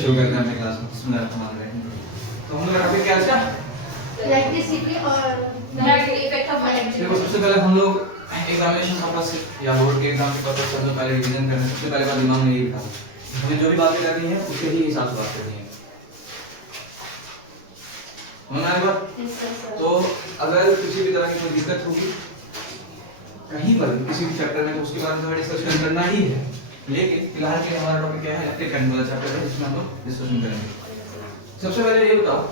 शुरू करते हैं अपनी क्लास में। बिस्मिल्लाहिर्रहमानिर्रहीम। तो हम लोग का टॉपिक क्या है आज का? इलेक्ट्रिसिटी और मैग्नेटिक इफेक्ट ऑफ इलेक्ट्रिसिटी। देखो सबसे पहले हम लोग एग्जामिनेशन पर्पस से या बोर्ड के एग्जाम के पर्पस से हम लोग पहले रिवीजन करने सबसे पहले बात दिमाग में यही था, हमें जो भी बातें करनी है उसके ही हिसाब से बात करनी है। हमारी बात तो अगर किसी भी तरह की कोई दिक्कत होगी कहीं पर किसी भी चैप्टर में तो उसके बारे में डिस्कशन करना ही है, लेकिन फिलहाल के हमारा टॉपिक क्या है, इलेक्ट्रिक करंट वाला चैप्टर है जिसमें हम लोग डिस्कशन करेंगे। सबसे पहले ये बताओ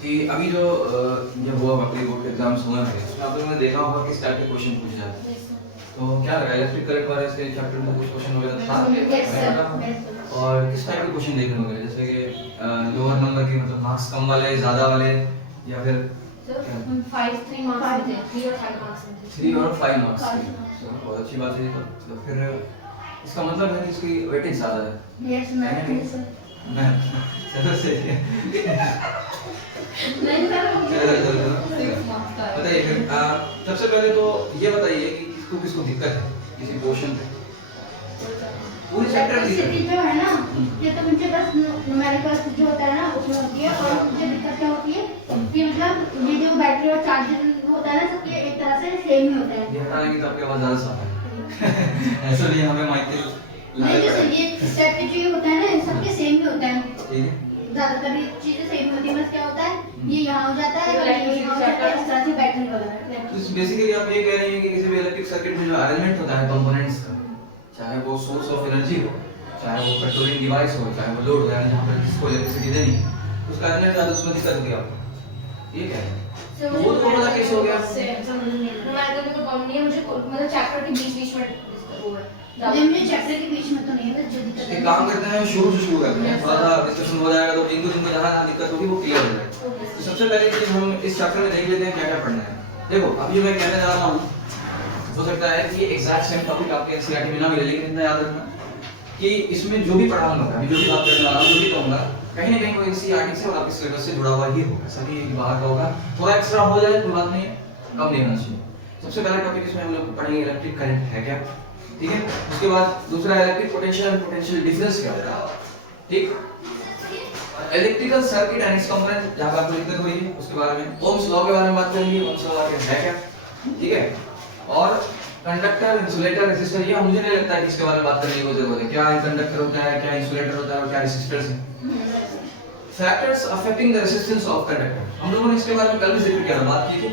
कि अभी जो ये हुआ अपने बोर्ड के एग्जाम्स हुए हैं उसमें आप लोगों ने देखा होगा किस टाइप के क्वेश्चन पूछे जाते हैं। तो क्या लगा इलेक्ट्रिक करंट वाले इसके चैप्टर में कुछ क्वेश्चन वगैरह था और किस टाइप के क्वेश्चन देखने को मिले, जैसे कि लोअर नंबर के मतलब मार्क्स कम वाले, ज्यादा वाले, या फिर 3 मार्क्स थे, 3 और 5 मार्क्स थे। 3 और 5 मार्क्स थे। चलो बहुत अच्छी बात है। तो फिर इसका मतलब है कि इसकी वेटेज ज्यादा है। Yes ma'am. मैं चलो सही है। नहीं सर बताइए फिर सबसे पहले तो ये बताइए कि किसको किसको दिक्कत है किसी पोर्शन पे। पूरी चैप्टर में इलेक्ट्रिसिटी जो है ना, ये तो मुझे बस न्यूमेरिकल जो होता है ना उसमें होती है, और मुझे दिक्कत क्या होती है कि मतलब ये जो बैटरी और चार्जर होता है ना सबके एक तरह से सेम ही होता है। ये हटाने की तो आपके आवाज ज्यादा साफ है। ऐसा नहीं हमें माइक नहीं जैसे ये सेट जो ये होता है ना इन सबके सेम ही होता है, ठीक है। ज्यादातर ये चीजें सेम होती है, बस क्या होता है ये यहाँ हो जाता है और ये यहाँ हो जाता है, इस तरह से बैटरी वगैरह। तो बेसिकली आप ये कह रहे हैं कि किसी भी इलेक्ट्रिक सर्किट में जो अरेंजमेंट होता है कंपोनेंट्स का, चाहे वो सोर्स ऑफ एनर्जी हो, चाहे वो कंट्रोलिंग डिवाइस हो, चाहे वो लोड हो, यानी जहां पर जिसको इलेक्ट्रिसिटी देनी है उसका अरेंजमेंट ज्यादा उसमें दिक्कत होगी आपको, ये कह रहे हैं। तो वो तो वाला केस हो गया। हमारे को तो कम नहीं है, मुझे मतलब चैप्टर के बीच-बीच में डिस्कस हुआ है। मुझे चैप्टर के बीच में तो नहीं है, बस जो दिक्कत है एक काम करते हैं शुरू से शुरू करते हैं, थोड़ा सा डिस्कशन हो जाएगा तो जिनको जहां दिक्कत होगी वो क्लियर हो जाएगा। तो सबसे पहले चीज हम इस चैप्टर में देख लेते हैं क्या क्या पढ़ना है। देखो अभी मैं कहने जा रहा हूं हो सकता है कि एग्जैक्ट सेम टॉपिक आपके एनसीईआरटी में ना मिले, लेकिन इतना याद रखना कि इसमें जो भी पढ़ाऊंगा अभी जो भी बात करने वाला हूं जो भी कहूंगा कहीं ना कहीं वो एनसीईआरटी से और आपके सिलेबस से जुड़ा हुआ ही होगा, सभी बाहर का होगा। थोड़ा एक्स्ट्रा हो जाए कोई बात नहीं है, कम नहीं होना चाहिए। सबसे पहला टॉपिक इसमें हम लोग पढ़ेंगे इलेक्ट्रिक करंट है क्या, ठीक है। उसके बाद दूसरा इलेक्ट्रिक पोटेंशियल और पोटेंशियल डिफरेंस क्या होता है, ठीक। Electrical circuit and it's component जहां पर आपको दिक्कत हुई है उसके बारे में, ओम्स लॉ के बारे में बात करेंगे, ओम्स लॉ है क्या, ठीक है। और कंडक्टर, इंसुलेटर, रेजिस्टर, ये मुझे नहीं लगता कि इसके बारे में बात करने की जरूरत है। क्या कंडक्टर होता है, क्या इंसुलेटर होता है और क्या रेजिस्टर्स हैं। Factors affecting the resistance of conductor, हम लोगों ने इसके बारे में कल भी जिक्र किया था, बात की थी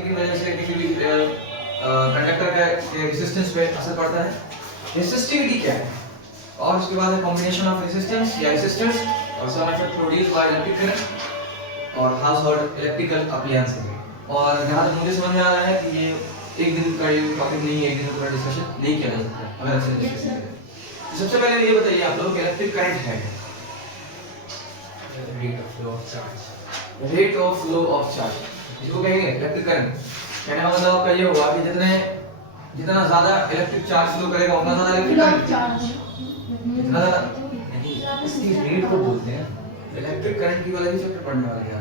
किन वजह से किसी भी कंडक्टर का रेजिस्टेंस पे असर पड़ता है। रेजिस्टिविटी क्या है, और उसके बाद है कॉम्बिनेशन ऑफ रेजिस्टेंस या रेजिस्टर्स और some effect produced by electric current और हाउस होल्ड इलेक्ट्रिकल अप्लायंसेस। और जहां तक मुझे समझ में आ रहा है कि ये एक दिन का ये टॉपिक नहीं है, एक दिन में पूरा डिस्कशन नहीं किया जा सकता है अगर अच्छे से डिस्कशन करें। सबसे पहले ये बताइए आप लोगों को इलेक्ट्रिक करंट है rate of flow of charge. Rate of flow of charge, इसको कहेंगे इलेक्ट्रिक करंट। कहने का मतलब आपका ये हुआ कि जितना ज्यादा इलेक्ट्रिक चार्ज फ्लो करेगा उतना ज्यादा इलेक्ट्रिक करंट, जितना ज्यादा नहीं, इसकी रेट को बोलते हैं इलेक्ट्रिक करंट की वाला ही चैप्टर पढ़ने वाले हैं।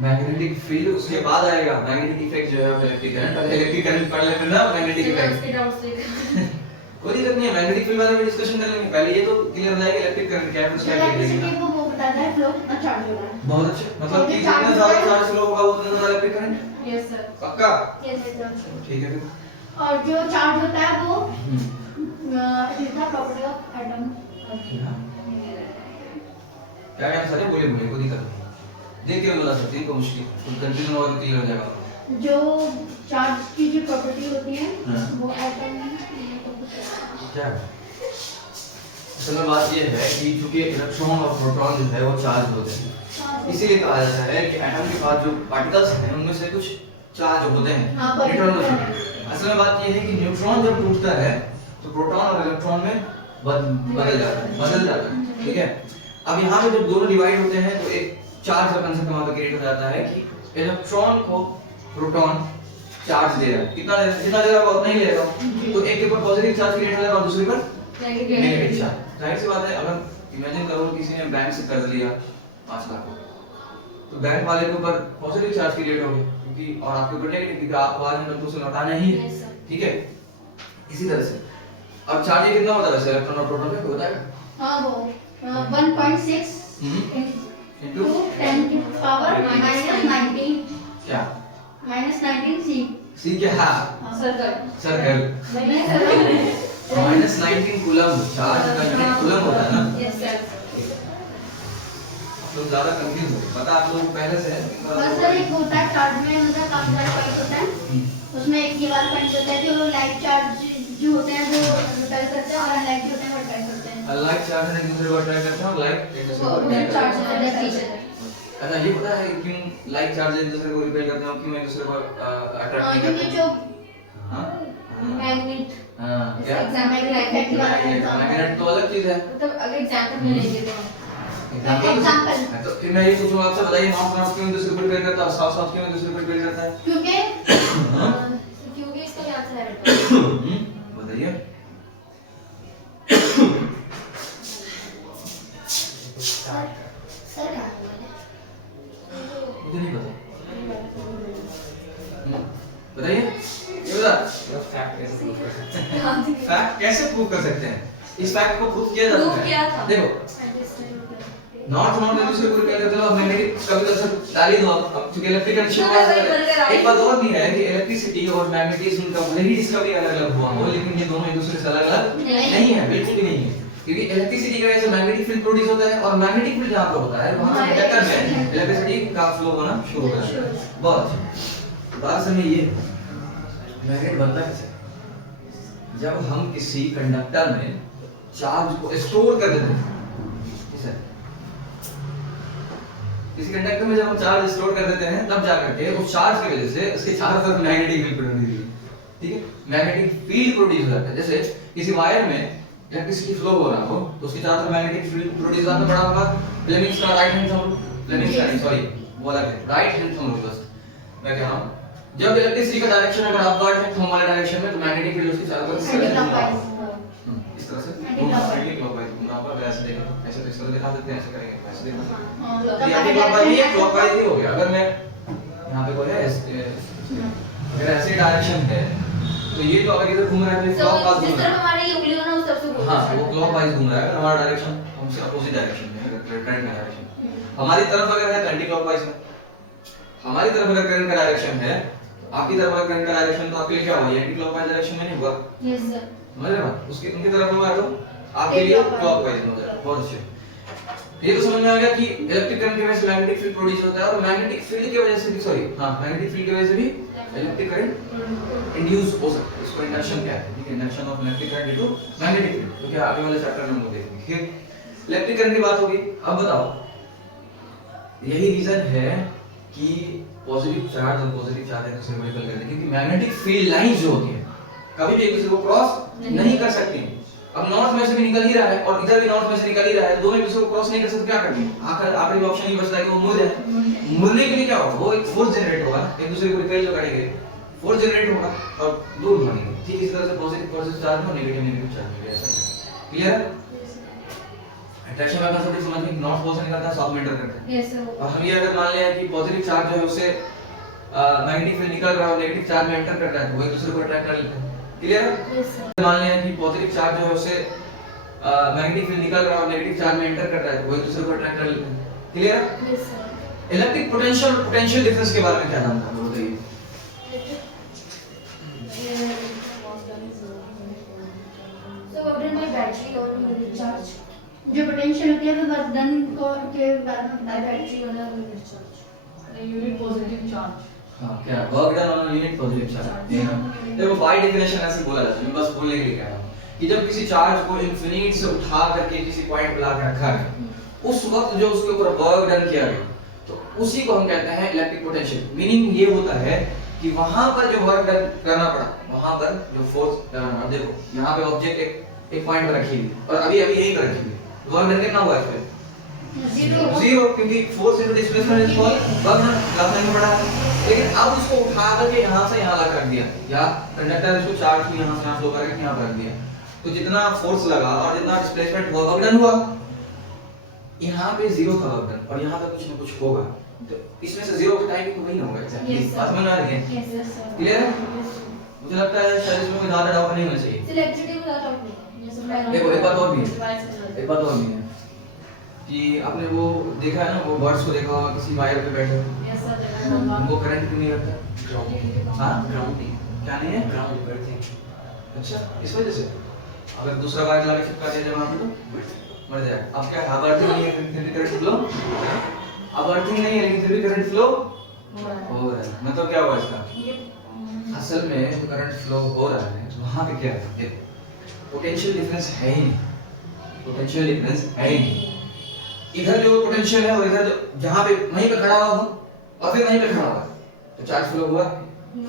मैग्नेटिक फील्ड उसके बाद आएगा, मैग्नेटिक इफेक्ट जो है वो इलेक्ट्रिक करंट, पहले इलेक्ट्रिक करंट पढ़ लेते हैं ना, मैग्नेटिक इफेक्ट कोई दिक्कत नहीं है, मैग्नेटिक फील्ड बारे में डिस्कशन कर लेंगे, पहले ये तो क्लियर हो जाएगा इलेक्ट्रिक करंट क्या है उसका क्या इलेक्ट्रिसिटी वो बताता है फ्लो और चार्ज होगा। बहुत अच्छे, मतलब कि जितना ज्यादा चार्ज फ्लो होगा उतना ज्यादा इलेक्ट्रिक करंट। Yes sir. पक्का, यस सर। ठीक है फिर। और जो चार्ज होता है वो it is the property of atom. क्या क्या सारे बोले कोई दिक्कत नहीं, देख के बता सकते हैं, कोई मुश्किल कोई कंफ्यूजन हो तो क्लियर हो जाएगा। जो चार्ज की जो प्रॉपर्टी होती है हाँ। वो एटम क्या है असल में बात ये है कि चूंकि इलेक्ट्रॉन और प्रोटॉन जो है वो चार्ज होते हैं, इसीलिए कहा जाता है कि एटम के पास जो पार्टिकल्स हैं उनमें से कुछ चार्ज होते हैं, हाँ, न्यूट्रॉन होते positive हैं। असल में बात ये है कि न्यूट्रॉन जब टूटता है तो प्रोटॉन और इलेक्ट्रॉन में बदल जाता है, ठीक है। अब यहाँ पे जब दोनों डिवाइड होते हैं तो एक चार्ज का कंसेप्ट वहां पे क्रिएट हो जाता है कि इलेक्ट्रॉन को प्रोटॉन चार्ज दे रहा है, कितना जितना दे रहा है उतना ही लेगा, तो एक के ऊपर पॉजिटिव चार्ज क्रिएट हो जाएगा और दूसरे पर नेगेटिव चार्ज। जाहिर सी बात है, अगर इमेजिन करो किसी ने बैंक से कर्ज लिया 5 लाख तो बैंक वाले के ऊपर पॉजिटिव चार्ज क्रिएट हो गया क्योंकि और आपके ऊपर नेगेटिव क्योंकि आप बाद में तो उसे लौटाना ही है, ठीक है। इसी तरह से अब चार्ज कितना होता है वैसे इलेक्ट्रॉन और प्रोटॉन का, कोई बताएगा? हाँ वो 1.6 इनटू टू 10 की पावर -19 क्या -19 सी क्या सर्कल नहीं सर्कल -19 कूलम चार्ज का यूनिट कूलम होता है ना। Yes sir. तो ज्यादा कंफ्यूज हो पता आप लोग पहले से है बस सर एक होता है चार्ज में मतलब काफी सारे पॉइंट होते हैं, उसमें एक ये वाला पॉइंट होता है जो लाइक चार्ज जो होते हैं जो रिपेल करते हैं और अनलाइक जो होते हैं वो रिपेल करते हैं। अनलाइक चार्ज है एक दूसरे को अट्रैक्ट करते हैं और लाइक एक दूसरे को वो repel चार्ज करते हैं। होते हैं। अच्छा ये पता है क्यों लाइक चार्ज एक दूसरे को रिपेल करते हैं और क्यों एक दूसरे को अट्रैक्ट नहीं क्योंकि करते जो हाँ मैग्नेट हाँ क्या मैग्नेट मैग्नेट तो अलग चीज है। मतलब अगर एग्जांपल में लेंगे तो Example. तो फिर मैं ये पूछूंगा आपसे बताइए नॉर्थ नॉर्थ क्यों एक दूसरे को रिपेल करता है और साउथ साउथ क्यों एक दूसरे को रिपेल करता है क्योंकि क्योंकि इसका भी आंसर है बताइए सर क्या मुझे नहीं पता बताइए ये बता फैक्ट कैसे प्रूव कर सकते हैं? फैक्ट कैसे प्रूव कर सकते हैं इस फैक्ट को प्रूव किया जा Prove सकता है किया था। देखो नॉर्थ नॉर्थ एक दूसरे को रिपेल करते हैं मैग्नेटिक कभी तो सब डाल ही दो अब चूंकि इलेक्ट्रिक कंडीशन तो वही बनकर आई। एक बात और भी है कि इलेक्ट्रिसिटी और मैग्नेटिज्म का भले ही डिस्कवरी अलग-अलग हुआ हो लेकिन ये दोनों एक दूसरे से अलग-अलग नहीं है बिल्कुल भी नहीं है क्योंकि इलेक्ट्रिसिटी की वजह से मैग्नेटिक फील्ड प्रोड्यूस होता है और मैग्नेटिक फील्ड जहां पर होता है वहां कंडक्टर में इलेक्ट्रिसिटी का फ्लो होना शुरू हो जाता है बस बात समझिए ये मैग्नेट बनता कैसे जब हम किसी कंडक्टर में चार्ज को स्टोर कर देते हैं किसे किसी कंडक्टर में जब हम चार्ज स्टोर कर देते हैं तब जाकर के उस चार्ज की वजह से उसके चारों तरफ मैग्नेटिक फील्ड प्रोड्यूस होती है ठीक है मैग्नेटिक फील्ड प्रोड्यूस हो जाता है जैसे किसी वायर में इलेक्ट्रिसिटी फ्लो हो रहा हो तो उसके चारों तरफ मैग्नेटिक फील्ड प्रोड्यूस होता बड़ा होगा फ्लेमिंग्स का राइट हैंड थंब फ्लेमिंग्स का सॉरी बोला है राइट हैंड थंब बस मैं कह रहा हूं जब इलेक्ट्रिसिटी का डायरेक्शन अगर अपवर्ड है थंब वाले डायरेक्शन में तो मैग्नेटिक फील्ड उसके चारों तरफ इस तरह से एंटी क्लॉकवाइज घूमना होगा वैसे देखें ऐसे तो इस तरह दिखा देते हैं ऐसे करेंगे वैसे देखो ये एंटी क्लॉकवाइज नहीं क्लॉकवाइज ही हो गया अगर मैं यहां पे कोई है अगर ऐसे डायरेक्शन है तो ये जो अगर इधर घूम रहा है तो क्लॉकवाइज जिस घूम रहा तरफ है हमारी ये उंगली होना उस तरफ से घूम हाँ वो क्लॉकवाइज घूम रहा है अगर हमारा डायरेक्शन हमसे अपोजिट डायरेक्शन में अगर करंट का डायरेक्शन हमारी तरफ अगर है तो एंटी क्लॉकवाइज में हमारी तरफ अगर करंट का डायरेक्शन है आपकी तरफ अगर करंट का डायरेक्शन तो आपके लिए क्या हुआ एंटी क्लॉकवाइज डायरेक्शन में नहीं हुआ यस सर समझ रहे हो उसकी उनकी तरफ हुआ तो आपके लिए क्लॉकवाइज में हो जाएगा बहुत अच्छे ये तो समझ में आ गया कि इलेक्ट्रिक करंट की वजह से मैग्नेटिक फील्ड प्रोड्यूस होता है और मैग्नेटिक फील्ड की वजह से भी सॉरी हां मैग्नेटिक फील्ड की वजह से भी इलेक्ट्रिक करंट इंड्यूस हो सकता है इसको इंडक्शन कहते हैं ठीक है induction of electric current into magnetic field तो क्या आगे वाले चैप्टर में हम लोग देखेंगे ठीक इलेक्ट्रिक करंट की बात होगी अब बताओ यही रीजन है कि पॉजिटिव चार्ज और पॉजिटिव चार्ज एक दूसरे को रिपेल करते हैं क्योंकि मैग्नेटिक फील्ड लाइंस जो होती है कभी भी एक दूसरे को क्रॉस नहीं कर सकती अब नॉर्थ में से भी निकल ही रहा है और इधर भी नॉर्थ में से निकल ही रहा है दोनों एक दूसरे को क्रॉस नहीं कर सकते क्या करना आखिर आखिरी ऑप्शन ये बचता है कि वो मुड़ जाए मुड़ने के लिए क्या होगा वो एक फोर्स जनरेट होगा एक दूसरे को रिपेल जो करेंगे फोर्स जनरेट होगा और दूर भागेंगे ठीक इसी तरह से पॉजिटिव चार्ज और नेगेटिव चार्ज ऐसा क्लियर अट्रैक्शन का कंसेप्ट समझ में नॉर्थ पोल से निकलता है साउथ में एंटर करता है यस सर और हम ये अगर मान लिया कि पॉजिटिव चार्ज जो है उससे मैग्नेटिक फील्ड निकल रहा है और नेगेटिव चार्ज में एंटर कर रहा है तो वो एक दूसरे को अट्रैक्ट कर लेते हैं क्लियर है यस सर मान लिया कि पॉजिटिव चार्ज जो है उससे मैग्नेटिक फील्ड निकल रहा है और नेगेटिव चार्ज में एंटर कर रहा है तो वो एक दूसरे को अट्रैक्ट कर लेते हैं क्लियर है yes sir electric potential potential difference के बारे में क्या जानते हैं बताइए So what did my battery or charge? जो पोटेंशियल होती है वो वर्धन को के बारे में My बताया battery on a unit charge. unit positive charge. हां क्या work done on unit positive charge देखो बाय डेफिनेशन ऐसे बोला जाता है मैं बस बोलने के लिए कह रहा हूं कि जब किसी चार्ज को इंफिनिट से उठा करके किसी पॉइंट पे ला के रखा है उस वक्त जो उसके ऊपर वर्क डन किया गया तो उसी को हम कहते हैं इलेक्ट्रिक पोटेंशियल मीनिंग ये होता है कि वहां पर जो वर्क डन करना पड़ा वहां पर जो फोर्स अब देखो यहां पे ऑब्जेक्ट एक पॉइंट पर रखी हुई और अभी अभी यहीं पर रखी हुई वर्क डन कितना हुआ है जीरो क्योंकि force into displacement is equal work done class में पढ़ा है लेकिन अब उसको उठा करके यहां से यहां ला कर दिया या कंडक्टर इसको चार्ज को यहां से यहां फ्लो करके यहां पर रख दिया तो जितना फोर्स लगा और जितना डिस्प्लेसमेंट हुआ वर्क डन हुआ यहां पे जीरो था वर्क डन और यहां पे कुछ ना कुछ होगा तो इसमें से जीरो का टाइम तो वही होगा एग्जैक्टली बात समझ आ रही है यस सर क्लियर है मुझे लगता है शायद इसमें कोई ज्यादा डाउट नहीं होना चाहिए Electricity without output. Yes, देखो एक बात और भी है, एक बात और भी है कि आपने वो देखा है ना, वो बर्ड्स को देखा होगा किसी वायर पे बैठे हुए, Yes, sir, देखा है। उनको करंट क्यों नहीं लगता? हाँ, ग्राउंडिंग क्या नहीं है? ग्राउंड बर्थिंग अच्छा, इस वजह से अगर दूसरा वायर लगा के चिपका दिया जाए वहाँ पे तो मर जाए। अब क्या अब अर्थिंग नहीं है फिर भी करंट फ्लो, अब अर्थिंग नहीं है लेकिन फिर भी करंट फ्लो हो रहा है। मतलब क्या हुआ इसका? असल में जो करंट फ्लो हो रहा है वहाँ पे क्या है? देखो पोटेंशियल डिफरेंस है ही नहीं, पोटेंशियल डिफरेंस है ही नहीं। इधर जो पोटेंशियल है और इधर जो जहाँ पे वहीं पे खड़ा हुआ हूँ और फिर वहीं पे खड़ा हुआ तो चार्ज फ्लो हुआ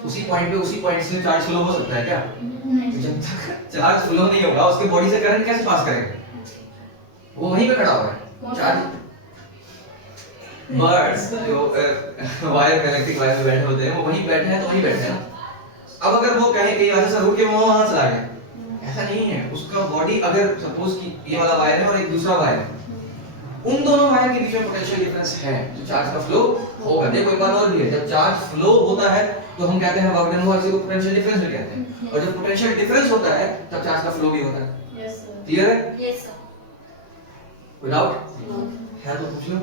उसी पॉइंट पे, उसी पॉइंट से चार्ज फ्लो हो सकता है क्या? नहीं। जब तक चार्ज फ्लो नहीं होगा उसके बॉडी से करंट कैसे पास करेगा? वो वहीं पे खड़ा हुआ है चार्ज। बर्ड्स जो वायर इलेक्ट्रिक वायर पे बैठे होते हैं वो वहीं बैठे हैं तो वहीं बैठे हैं ना। अब अगर वो कहे कि वजह से रुक के वो वहां चला गया, ऐसा नहीं है। उसका बॉडी अगर सपोज कि ये वाला वायर है और एक दूसरा वायर है, उन दोनों वायर के बीच में पोटेंशियल डिफरेंस है तो चार्ज का फ्लो होगा। देखो एक बात और भी है, जब चार्ज फ्लो होता है तो हम कहते हैं वर्क डन हुआ, इसी को पोटेंशियल डिफरेंस भी कहते हैं। और जब पोटेंशियल डिफरेंस होता है तब चार्ज का फ्लो भी होता है। Yes, sir. क्लियर है? Yes sir. कोई डाउट है तो पूछ लो,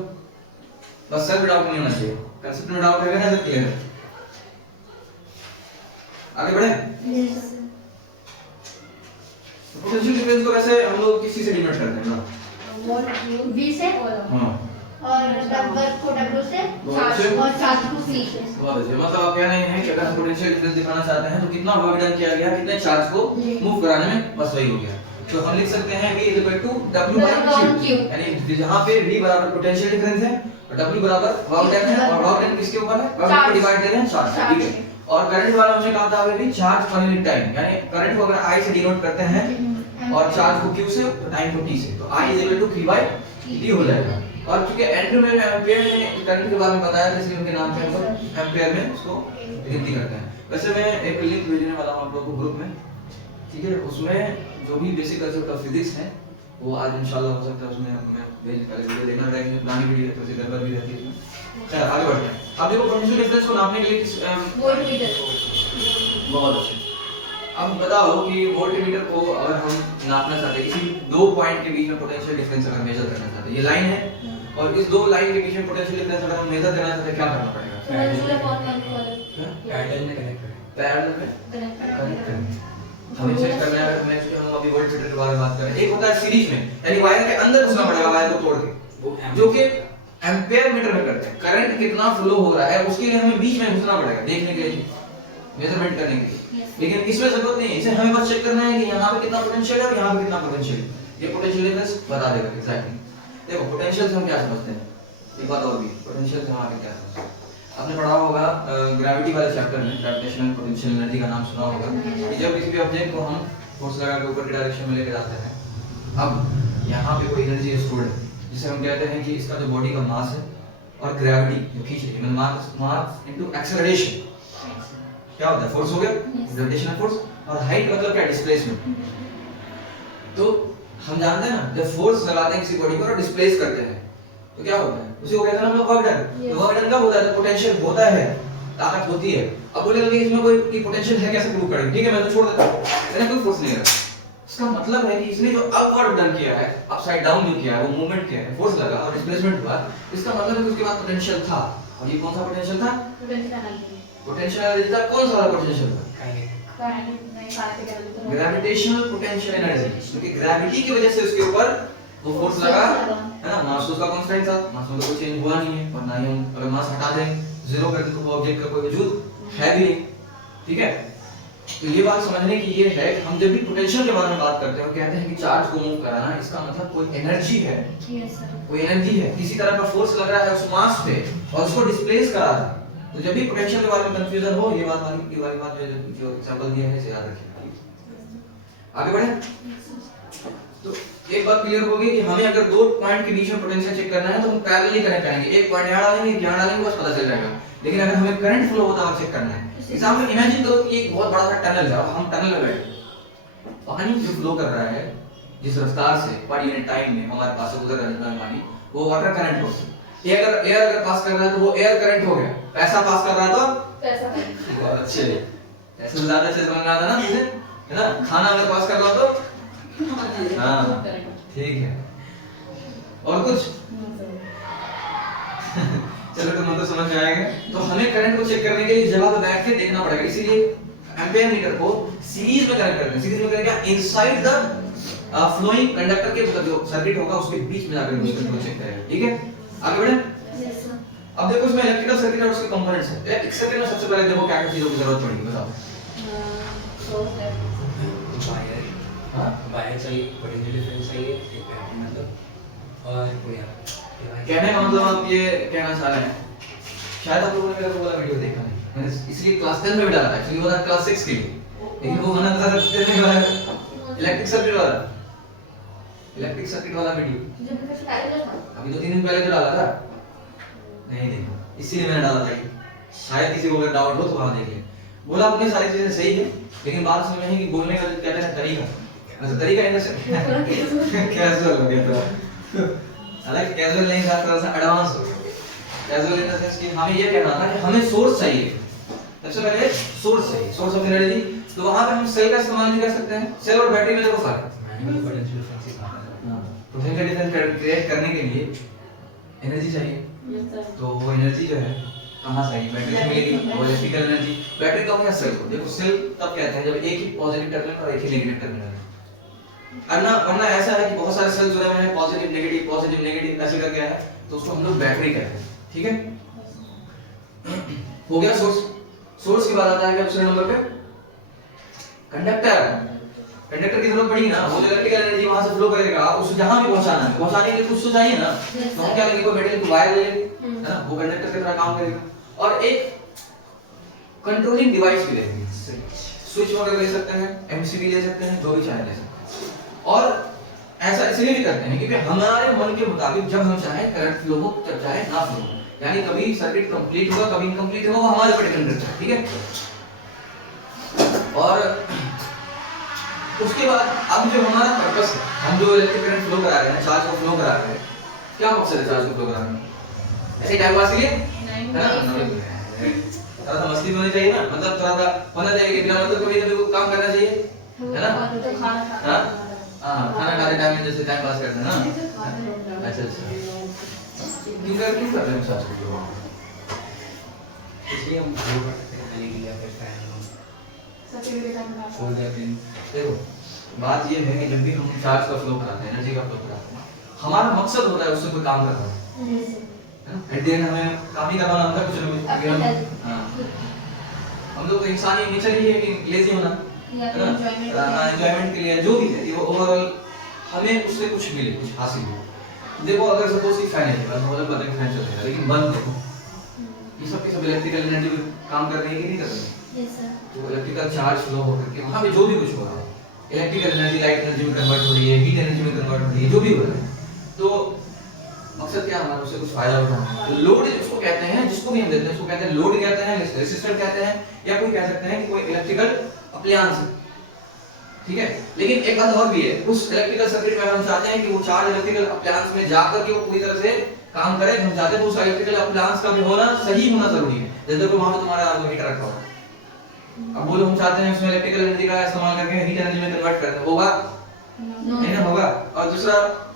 बस सेल्फ डाउट नहीं होना चाहिए। कंसेप्ट में डाउट है ना, क्लियर है? आगे बढ़े। Yes. पोटेंशियल डिफरेंस को वैसे हम लोग किसी से डिनोट करते हैं ना? V से हाँ, और वर्क को W से बहुत अच्छे। और चार्ज को C से। बहुत अच्छे। मतलब आप कहना है कि अगर हम पोटेंशियल डिफरेंस दिखाना चाहते हैं तो कितना वर्क डन किया गया, कितने चार्ज को मूव कराने में, बस वही हो गया। तो हम लिख सकते हैं V W/Q, यानी जहां पे V बराबर पोटेंशियल डिफरेंस है और W बराबर वर्क डन है, और वर्क डन किसके ऊपर है? वर्क को डिवाइड दे रहे हैं चार्ज से, ठीक है। और करंट वाला हमने कहा था अभी चार्ज पर यूनिट टाइम, यानी करंट को अगर I से डिनोट करते हैं और चार्ज को Q से तो टाइम को T से, तो I = Q/T हो जाएगा। और क्योंकि एंड्रू में एम्पियर में करंट के बारे में बताया था इसलिए उनके नाम पे हम एम्पियर में उसको गिनती करते हैं। वैसे मैं एक लिंक भेजने वाला हूं आप लोगों को ग्रुप में, ठीक है। उसमें जो भी बेसिक कंसेप्ट ऑफ फिजिक्स है वो आज इंशाल्लाह हो सकता है उसमें मैं भेज पहले वीडियो देखना रहेगा, पुरानी वीडियो है तो गड़बड़ भी रहती है इसमें। चलो आगे बढ़ते हैं। अब देखो पोटेंशियल डिफरेंस को नापने के लिए किस वोल्टमीटर। बहुत अच्छे। अब बताओ कि वोल्टमीटर को अगर हम नापना चाहते हैं किसी दो पॉइंट के बीच में पोटेंशियल डिफरेंस अगर मेजर करना चाहते हैं, ये लाइन है और इस दो लाइन के बीच में पोटेंशियल डिफरेंस अगर हम मेजर करना चाहते हैं क्या करना पड़ेगा? पैरेलल में कनेक्ट करें। पैरेलल में कनेक्ट करें। हमें चेक करना है। हमें एक्चुअली हम अभी वोल्टमीटर के बारे में बात कर रहे हैं। एक होता है सीरीज में, यानी वायर के अंदर घुसना पड़ेगा वायर को तोड़ के, जो कि एम्पियर मीटर में करते हैं। करंट कितना फ्लो हो रहा है उसके लिए हमें बीच में घुसना पड़ेगा देखने के लिए, मेजरमेंट करने के लिए। लेकिन इसमें जरूरत नहीं है, इसे हमें बस चेक करना है कि यहाँ पे कितना पोटेंशियल है और यहाँ पे कितना पोटेंशियल है। ये पोटेंशियल डिफरेंस बता देगा एग्जैक्टली। देखो पोटेंशियल से हम क्या समझते हैं, एक बात और भी, पोटेंशियल से हम आगे क्या समझते हैं। आपने पढ़ा होगा ग्रेविटी वाले चैप्टर में, ग्रेविटेशनल पोटेंशियल एनर्जी का नाम सुना होगा कि जब किसी भी ऑब्जेक्ट को हम फोर्स लगा के ऊपर की डायरेक्शन में लेके जाते हैं, अब यहाँ पे कोई एनर्जी स्टोर्ड है जिसे हम कहते हैं कि इसका जो बॉडी का मास है और ग्रेविटी जो खींच रही है, मास इनटू एक्सेलरेशन, क्या होता है? फोर्स हो गया, ग्रेविटेशनल फोर्स, और हाइट मतलब क्या? डिस्प्लेसमेंट। तो हम जानते हैं ना जब फोर्स लगाते हैं किसी बॉडी पर और डिस्प्लेस करते हैं तो क्या होता है? उसी को कहते हैं हम लोग वर्क डन। तो वर्क डन कब होता है? जब पोटेंशियल होता है, ताकत होती है। अब बोलेंगे कि इसमें कोई पोटेंशियल है, कैसे प्रूव करेंगे? ठीक है, मैं तो छोड़ देता हूं, मैंने कोई फोर्स नहीं लगा। इसका मतलब है कि इसने जो अपवर्ड डन किया है, अपसाइड डाउन जो किया है, वो मूवमेंट किया है, फोर्स लगा और डिस्प्लेसमेंट हुआ, इसका मतलब है कि उसके बाद पोटेंशियल था। और ये कौन सा पोटेंशियल था? पोटेंशियल एनर्जी था। कौन सा वाला पोटेंशियल था? ग्रेविटेशनल पोटेंशियल एनर्जी, क्योंकि ग्रेविटी की वजह से उसके ऊपर वो फोर्स लगा, है ना। मास उसका कांस्टेंट था, मास में कोई चेंज हुआ नहीं है, और ना ही हम अगर मास हटा दें, जीरो कर दें तो वो ऑब्जेक्ट का कोई वजूद है भी नहीं, ठीक है। तो ये बात समझने की ये है कि हम जब भी पोटेंशियल के बारे में बात करते हैं और कहते हैं कि चार्ज को मूव कराना, इसका मतलब कोई एनर्जी है, कोई एनर्जी है, किसी तरह का फोर्स लग रहा है उस मास पे और उसको डिस्प्लेस करा रहा है। तो जब भी पोटेंशियल के बारे में कंफ्यूजन हो, ये बात वाली बात जो एग्जांपल दिया है इसे याद रखिए। आगे बढ़े। तो एक बात क्लियर हो गई कि हमें अगर दो पॉइंट के बीच में पोटेंशियल चेक करना है तो हम पैरेलली कनेक्ट करेंगे, एक पॉइंट यहां डालेंगे, यहां डालेंगे, बस पता चल जाएगा। लेकिन अगर हमें करंट फ्लो होता हुआ चेक करना है, एग्जांपल इमेजिन करो कि एक बहुत बड़ा सा टनल है और हम टनल में बैठे, पानी जो फ्लो कर रहा है जिस रफ्तार से पर यूनिट टाइम में हमारे पास से गुजर रहा है पानी, वो वाटर करंट हो। एयर अगर पास कर रहा है तो वो एयर करंट हो गया, पैसा पास कर रहा है तो पैसा करंट। बहुत अच्छे, ऐसे ज्यादा अच्छे समझ में आता ना तुझे, है ना। खाना अगर पास कर रहा हो तो हाँ ठीक है। और कुछ चलो तो मतलब समझ में आएगा। तो हमें करंट को चेक करने के लिए जगह पे बैठ के देखना पड़ेगा, इसीलिए एम्पेयर मीटर को सीरीज में कनेक्ट करते हैं। सीरीज में करेंगे इनसाइड द फ्लोइंग कंडक्टर के मतलब जो सर्किट होगा उसके बीच में जाकर उसको चेक करेंगे। ठीक है, आगे बढ़े। Yes sir. अब देखो इसमें इलेक्ट्रिकल सर्किट और उसके कंपोनेंट्स हैं। इलेक्ट्रिक सर्किट में सबसे पहले देखो क्या क्या चीजों की जरूरत पड़ेगी, बताओ। वायर, हाँ वायर चाहिए, पोटेंशियल डिफरेंस चाहिए, एक बैटरी मतलब, और कोई कहने का मतलब आप ये कहना चाह रहे हैं, शायद आप लोगों ने मेरा वो वाला वीडियो देखा नहीं, मैंने इसलिए क्लास 10 में भी डाला था, एक्चुअली वो था क्लास 6 के लिए, लेकिन वो मना कर देने के बाद इलेक्ट्रिक सर्किट वाला वीडियो जो मैंने पहले था। अभी 2-3 दिन पहले तो डाला था, नहीं देखा, इसीलिए मैंने डाला था कि शायद किसी को अगर डाउट हो तो वहां देख ले। बोला अपनी सारी चीजें सही है, लेकिन बात समझ में है कि बोलने का जो कहते हैं तरीका, वैसे तरीका इन से कैजुअल हो गया था। हालांकि कैजुअल नहीं था, थोड़ा सा एडवांस हो गया। कैजुअल इन द सेंस कि हमें ये कहना था कि हमें सोर्स चाहिए, सबसे पहले सोर्स चाहिए, सोर्स ऑफ एनर्जी। तो वहां पे हम सेल का इस्तेमाल भी कर सकते हैं। सेल और बैटरी में देखो फर्क है। पोटेंशियल डिफरेंस सिखाता है। पोटेंशियल डिफरेंस क्रिएट करने के लिए एनर्जी चाहिए, तो वो एनर्जी जो है कहां से आएगी? बैटरी से मिलेगी, वो इलेक्ट्रिकल एनर्जी। बैटरी कब है? सेल को। देखो सेल तब कहते हैं जब एक ही पॉजिटिव टर्मिनल और एक ही नेगेटिव टर्मिनल है। वरना ऐसा है कि बहुत सारे सेल जुड़े हुए हैं, पॉजिटिव नेगेटिव ऐसे करके है, तो उसको हम लोग बैटरी कहते हैं। ठीक है, हो गया सोर्स। सोर्स के बाद आता है क्या दूसरे नंबर पे? कंडक्टर। कंडक्टर की जरूरत पड़ी ना, वो जो इलेक्ट्रिकल एनर्जी वहां से फ्लो करेगा, उसे जहां भी पहुंचाना है, पहुंचाने के लिए कुछ तो चाहिए ना। तो हम क्या लेंगे? कोई मेटल की वायर ले लेंगे, है ना, वो कंडक्टर की तरह काम करेगा। और एक कंट्रोलिंग डिवाइस भी लेंगे, स्विच वगैरह ले सकते हैं, एमसीबी ले सकते हैं, जो भी चाहे ले सकते हैं। और ऐसा इसलिए भी करते हैं क्योंकि हमारे मन के मुताबिक जब हम चाहे करंट फ्लो हो, जब चाहे ना फ्लो हो, यानी कभी सर्किट कंप्लीट होगा, कभी इनकम्प्लीट होगा, वो हमारे ऊपर डिपेंड करता है। ठीक है, और उसके बाद अब जो हमारा पर्पस है, हम जो इलेक्ट्रिक करंट फ्लो करा रहे हैं, चार्ज को फ्लो करा रहे हैं, क्या मकसद है चार्ज को फ्लो कराने का? ऐसे टाइम पास के लिए है ना, थोड़ा सा मस्ती होनी चाहिए ना, मतलब थोड़ा सा होना चाहिए कि बिना मतलब कभी कभी वो काम करना चाहिए, है ना। हाँ हाँ, खाना खाते टाइम में जैसे टाइम पास करते हैं ना। अच्छा क्यों कर रहे हैं चार्ज को? इसलिए हम फ्लो करते हैं, मैंने किया करता है हम छोड़ देते हैं। देखो बात ये है कि जब भी हम चार्ज का फ्लो कराते हैं, एनर्जी का फ्लो कराते हैं, हमारा मकसद होता है उससे कोई काम करना है ना। एट द एंड हमें काम ही करवाना होता है कुछ ना कुछ। हाँ, हम लोग तो इंसानी नेचर ही है कि लेजी होना, है ना, एंजॉयमेंट के लिए जो भी है, ये ओवरऑल हमें उससे कुछ मिले, कुछ हासिल हो। देखो अगर सपोज की फैन है, बस मतलब बटन फैन चल रहा है, लेकिन बंद देखो, ये सब के सब इलेक्ट्रिकल एनर्जी पे काम कर रही है कि नहीं कर रही है? Yes sir. तो इलेक्ट्रिकल चार्ज फ्लो होकर के वहां पे जो भी कुछ हो रहा है, इलेक्ट्रिकल एनर्जी लाइट एनर्जी में कन्वर्ट हो रही है, हीट एनर्जी में कन्वर्ट हो रही है, जो भी हो रहा है, तो मकसद क्या है हमारा? उससे कुछ फायदा उठाना है। तो लोड जिसको कहते हैं, जिसको भी हम देते हैं, उसको कहते हैं लोड कहते हैं, रेजिस्टर कहते हैं, या कोई कह सकते हैं कि कोई इलेक्ट्रिकल अप्लायंस है। ठीक है, लेकिन एक बात और भी है, उस इलेक्ट्रिकल सर्किट में हम चाहते हैं कि वो चार्ज इलेक्ट्रिकल अप्लायंस में जाकर के वो पूरी तरह से काम करे, हम चाहते हैं उस इलेक्ट्रिकल अप्लायंस का भी होना सही होना जरूरी है। जैसे कि वहां पे तुम्हारा हीटर रखा हुआ है, अब बोलो हम चाहते हैं उसमें इलेक्ट्रिकल एनर्जी का इस्तेमाल करके हीट एनर्जी में कन्वर्ट करना, होगा नहीं ना, होगा। और दूसरा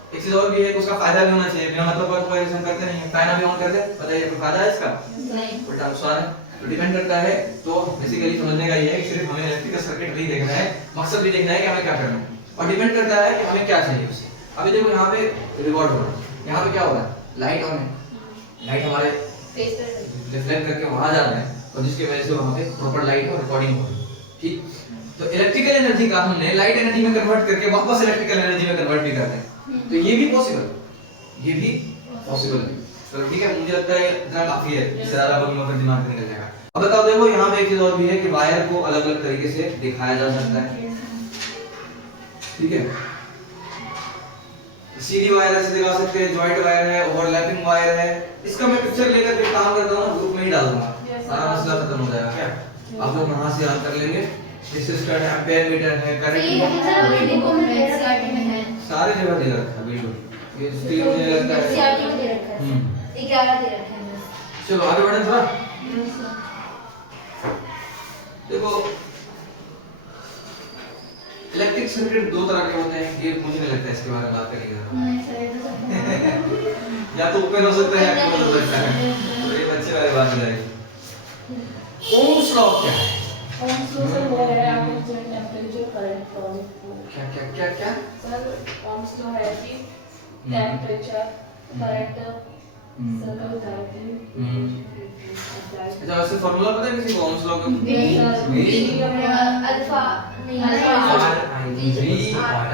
एक चीज और भी है कि उसका फायदा भी होना चाहिए, बिना मतलब पर कोई ऐसा करते नहीं है, फैन भी ऑन कर दे, बताइए कोई फायदा है इसका? नहीं। उल्टा नुकसान है। तो डिपेंड करता है। तो बेसिकली समझने का ये है कि सिर्फ हमें इलेक्ट्रिकल सर्किट नहीं देखना है, मकसद भी देखना है कि हमें क्या करना है, और डिपेंड करता है कि हमें क्या चाहिए उससे। अभी देखो यहाँ पे रिकॉर्ड हो रहा है, यहाँ पे क्या हो रहा है? लाइट ऑन है, लाइट हमारे फेस पर रिफ्लेक्ट करके वहां जा रहा है, और जिसकी वजह से वहां पे प्रॉपर लाइट और रिकॉर्डिंग हो रही है। ठीक, तो इलेक्ट्रिकल एनर्जी का हमने लाइट एनर्जी में कन्वर्ट करके वापस इलेक्ट्रिकल एनर्जी में कन्वर्ट भी करते हैं, तो ये भी पॉसिबल, ये भी पॉसिबल है। चलो ठीक है, मुझे लगता है इतना काफी है, इससे ज्यादा बगलों पर दिमाग में निकल जाएगा। अब बताओ, देखो यहाँ पे एक चीज और भी है कि वायर को अलग अलग तरीके से दिखाया जा सकता है। ठीक है, सीधी वायर ऐसे दिखा सकते हैं, जॉइंट वायर है, ओवरलैपिंग वायर है। इसका मैं पिक्चर लेकर के काम करता हूँ ना, ग्रुप में ही डाल दूंगा, सारा मसला खत्म हो जाएगा। क्या आप लोग वहां से याद कर लेंगे? रेजिस्टर है, एम्पीयर मीटर है, करंट सारे जगह दे रखा है, बिल्कुल। ये स्क्रीन में लगता है। सीआरटी में दे रखा है, 11 दे रखा है बस। चलो आगे बढ़ें थोड़ा। देखो इलेक्ट्रिक इलेक्ट्रिक सर्किट दो तरह के होते हैं, ये मुझे नहीं लगता इसके बारे में बात करेंगे। नहीं सर, ये तो सब या तो ओपन हो सकता है या क्लोज हो सकता है, तो ये बच्चे वाली बात हो जाएगी। ओम्स लॉ क्या है? Ohm's law सर वो है आपको जो टेम्परेचर करंट फ्लो क्या क्या क्या क्या? सर Ohm's law है कि टेम्परेचर करंट सर्कल डायरेक्टली अच्छा, वैसे फॉर्मूला पता है किसी को ओम्स लॉ का? अल्फा नहीं V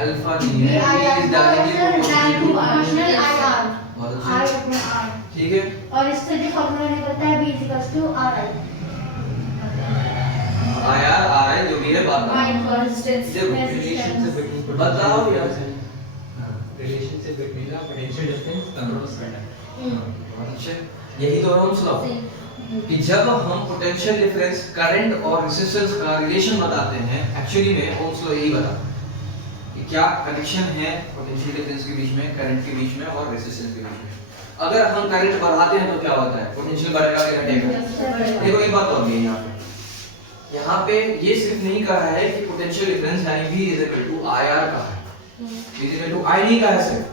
अल्फा नहीं है, V is directly proportional IR बहुत I अच्छा, अपना R, ठीक है। और इससे जो फॉर्मूला निकलता है V = RI। IR जो भी है बात बताओ। relationship बताओ यार। between the potential difference across conductor. बहुत अच्छे, यही तो ओम्स लॉ कि जब हम पोटेंशियल डिफरेंस करंट और रेजिस्टेंस का रिलेशन बताते हैं, एक्चुअली में ओम्स लॉ यही बताता है कि क्या कनेक्शन है पोटेंशियल डिफरेंस के बीच में, करंट के बीच में और रेजिस्टेंस के बीच में। अगर हम करंट बढ़ाते हैं तो क्या होता है, पोटेंशियल बढ़ेगा या घटेगा। देखो एक बात और है यहाँ पे ये सिर्फ नहीं कहा है कि पोटेंशियल डिफरेंस यानी V = IR का है, V = I नहीं कहा है सिर्फ।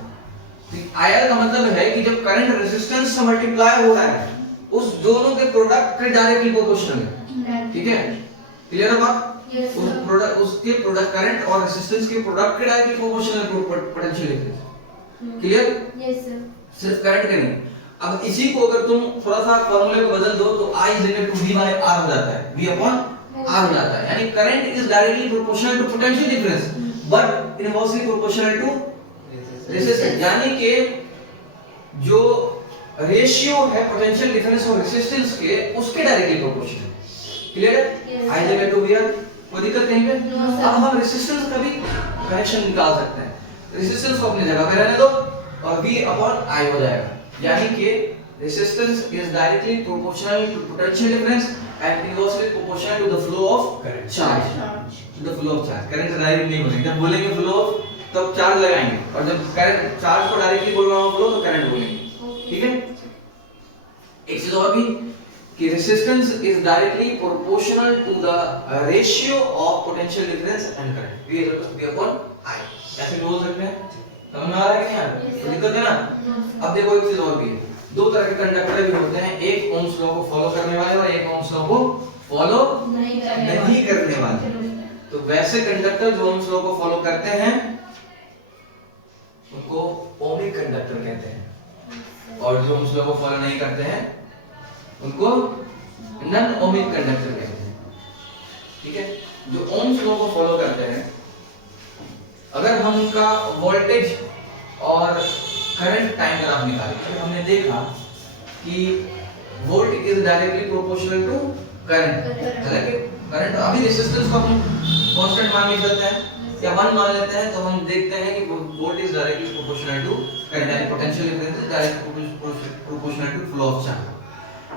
IR का मतलब है कि जब करंट रेजिस्टेंस से मल्टीप्लाई हो रहा है, उस दोनों के प्रोडक्ट के डायरेक्टली प्रोपोर्शनल है, ठीक है, क्लियर है बात? Yes, उस sir. प्रोडक्ट उसके प्रोडक्ट करंट और रेजिस्टेंस के प्रोडक्ट के directly proportional potential difference, clear? Yes sir. सिर्फ करंट के नहीं। अब इसी को अगर तुम थोड़ा सा फॉर्मूले को बदल दो तो I = V/R हो जाता है, V/R हो जाता है, यानी current is directly proportional to potential difference but inversely proportional to resistance, यानी कि जो रेशियो है पोटेंशियल डिफरेंस और रेजिस्टेंस के उसके डायरेक्टली प्रोपोर्शनल। क्लियर है? Yes, I = VR, कोई दिक्कत नहीं है। No, sir. अब हम रेजिस्टेंस का भी कनेक्शन निकाल सकते हैं, रेजिस्टेंस को अपनी जगह पे रहने दो और V/I हो जाएगा, यानी कि resistance is directly proportional to potential difference and inversely proportional to the flow of charge, to the flow of charge. Current direct नहीं बोलेंगे, जब बोलेंगे फ्लो ऑफ तब चार्ज लगाएंगे, और जब करंट चार्ज को डायरेक्टली बोल रहा हूं फ्लो तो करंट बोलेंगे, ठीक है। एक चीज और भी कि resistance is directly proportional to the ratio of potential difference and current, V/I। ऐसे भी बोल सकते हैं, समझ में आ रहा है कि नहीं आ रहा है? तो दिक्कत है ना। अब देखो एक चीज और भी है, दो तरह के कंडक्टर भी होते हैं, एक ओम्स लॉ को फॉलो करने वाले और एक ओम्स लॉ को फॉलो नहीं करने वाले। तो वैसे कंडक्टर जो ओम्स लॉ को फॉलो करते हैं उनको ओमिक कंडक्टर कहते हैं, और जो ओम्स लॉ को फॉलो नहीं करते हैं उनको नॉन ओमिक कंडक्टर कहते हैं, ठीक है। जो ओम्स लॉ को फॉलो करते हैं, अगर हम उनका वोल्टेज और करंट टाइम ग्राफ निकालें तो हमने देखा कि volt is directly proportional to current, हालांकि करंट अभी रेजिस्टेंस को हम कांस्टेंट मान नहीं सकते हैं या 1 मान लेते हैं, तो हम देखते हैं कि volt is directly proportional to current, यानी potential difference is directly proportional to flow of charge.